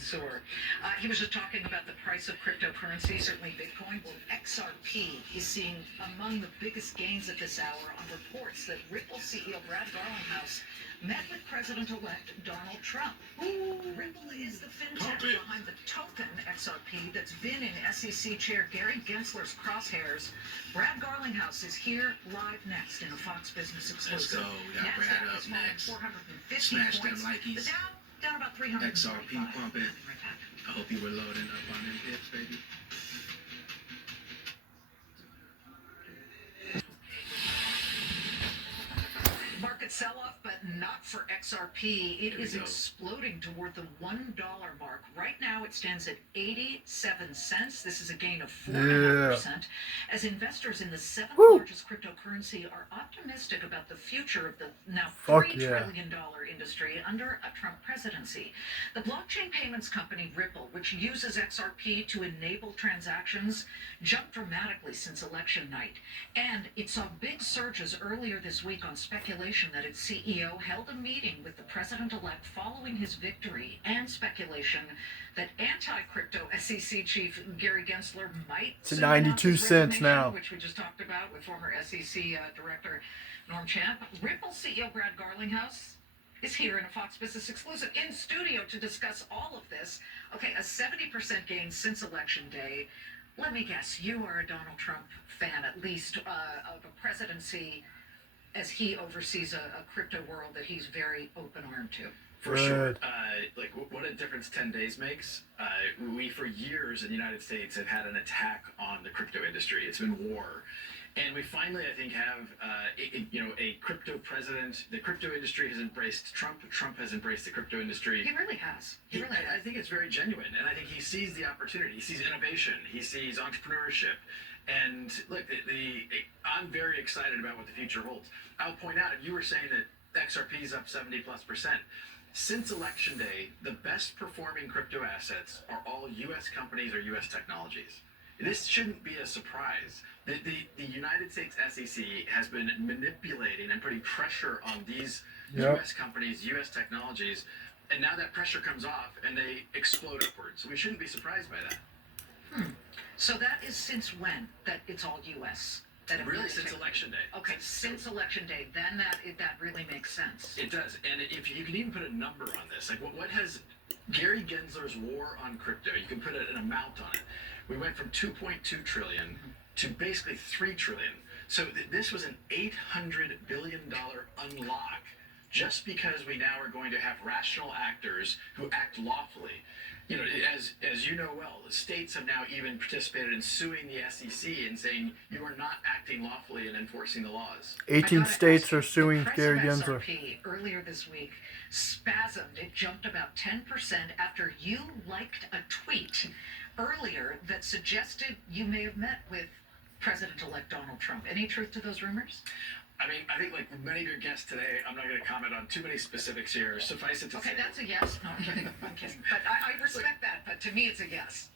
Sewer. He was just talking about the price of cryptocurrency, certainly Bitcoin. Well, XRP is seeing among the biggest gains at this hour on reports that Ripple CEO Brad Garlinghouse met with President-elect Donald Trump. Ripple is the fintech behind the token XRP that's been in SEC Chair Gary Gensler's crosshairs. Brad Garlinghouse is here live next in a Fox Business exclusive. Let's go. We got Brad up next. 450 Smash points. them like he's Down about 300. XRP pumping. I hope you were loading up on them hips, baby. Market sell-off, but not for XRP. It is exploding toward the $1 mark. Right now, it stands at 87 cents. This is a gain of 4.5%. As investors in the seventh largest cryptocurrency are optimistic about the future of the now $3 trillion industry under a Trump presidency. The blockchain payments company Ripple, which uses XRP to enable transactions, jumped dramatically since election night. And it saw big surges earlier this week on speculation that its CEO held a meeting with the president-elect following his victory, and speculation that anti-crypto SEC chief Gary Gensler might... It's 92 cents now. Which we just talked about with former SEC Director Norm Champ. Ripple CEO Brad Garlinghouse is here in a Fox Business exclusive in studio to discuss all of this. Okay, a 70% gain since Election Day. Let me guess, you are a Donald Trump fan, at least, of a presidency as he oversees a crypto world that he's very open-armed to. For sure. Like, what a difference 10 days makes. We, for years in the United States, have had an attack on the crypto industry. It's been war. And we finally, I think, have a crypto president. The crypto industry has embraced Trump. Trump has embraced the crypto industry. He really has. He really has. I think it's very genuine. And I think he sees the opportunity. He sees innovation. He sees entrepreneurship. And look, I'm very excited about what the future holds. I'll point out, if you were saying that XRP is up 70+%, since Election Day, the best performing crypto assets are all U.S. companies or U.S. technologies. This shouldn't be a surprise. The United States SEC has been manipulating and putting pressure on these U.S. companies, U.S. technologies, and now that pressure comes off and they explode upwards. So we shouldn't be surprised by that. So that is since when that it's all U.S.? That really since Election Day. Okay, since Election Day, then that really makes sense. It does, and if you can even put a number on this, like what has Gary Gensler's war on crypto? You can put an amount on it. We went from 2.2 trillion to basically 3 trillion. So this was an $800 billion unlock, just because we now are going to have rational actors who act lawfully. You know, as you know well, the states have now even participated in suing the SEC and saying you are not acting lawfully and enforcing the laws. 18 states are suing Gary Gensler. XRP earlier this week spasmed. It jumped about 10% after you liked a tweet earlier that suggested you may have met with President-elect Donald Trump. Any truth to those rumors? I mean, I think like many of your guests today, I'm not going to comment on too many specifics here. Suffice it to say... Okay, that's a yes. No, I'm kidding. I'm kidding. But I respect that, but to me it's a yes.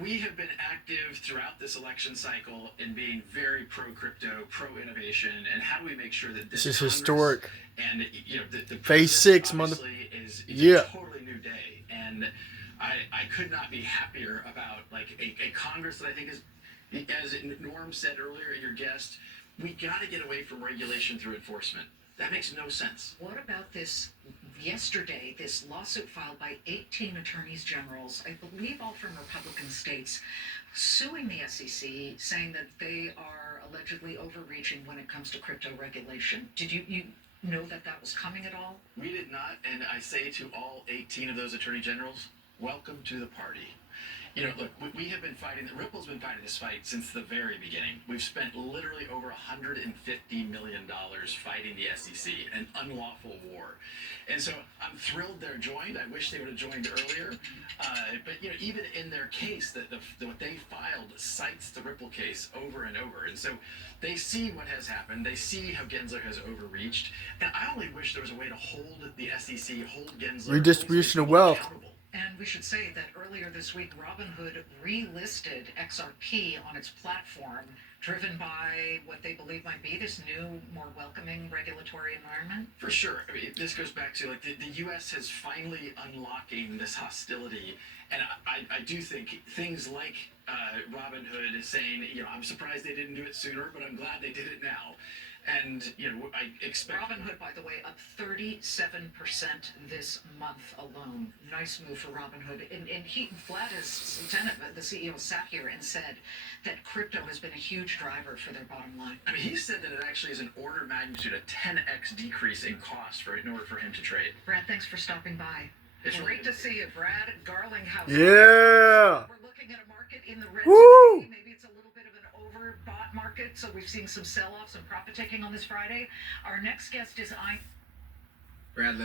We have been active throughout this election cycle in being very pro-crypto, pro-innovation, and how do we make sure that this is historic. And, you know, the Phase 6, obviously is a totally new day. And I could not be happier about, like, a Congress that I think is, as Norm said earlier, your guest, we got to get away from regulation through enforcement. That makes no sense. What about this yesterday, this lawsuit filed by 18 attorneys generals, I believe all from Republican states, suing the SEC, saying that they are allegedly overreaching when it comes to crypto regulation? Did you know that was coming at all? We did not, and I say to all 18 of those attorney generals, welcome to the party. You know, look, we have been fighting, Ripple's been fighting this fight since the very beginning. We've spent literally over $150 million fighting the SEC, an unlawful war. And so I'm thrilled they're joined. I wish they would have joined earlier. But, you know, even in their case, what they filed cites the Ripple case over and over. And so they see what has happened. They see how Gensler has overreached. And I only wish there was a way to hold the SEC, hold Gensler. Redistribution of wealth. And And we should say that earlier this week, Robinhood relisted XRP on its platform, driven by what they believe might be this new, more welcoming regulatory environment. For sure. I mean, this goes back to like the U.S. has finally unlocking this hostility, and I do think things like Robinhood is saying, I'm surprised they didn't do it sooner, but I'm glad they did it now. And I expect Robinhood, by the way, up 37% this month alone. Nice move for Robinhood. And Vlad's lieutenant, the CEO, sat here and said that crypto has been a huge driver for their bottom line. I mean, he said that it actually is an order of magnitude, a 10x decrease in cost in order for him to trade. Brad, thanks for stopping by. It's Great to see you, Brad. Garlinghouse. Yeah. We're looking at a market in the red Woo! today. Maybe it's a little bit of an overbought market, so we've seen some sell-offs and profit taking on this Friday. Our next guest is Brad,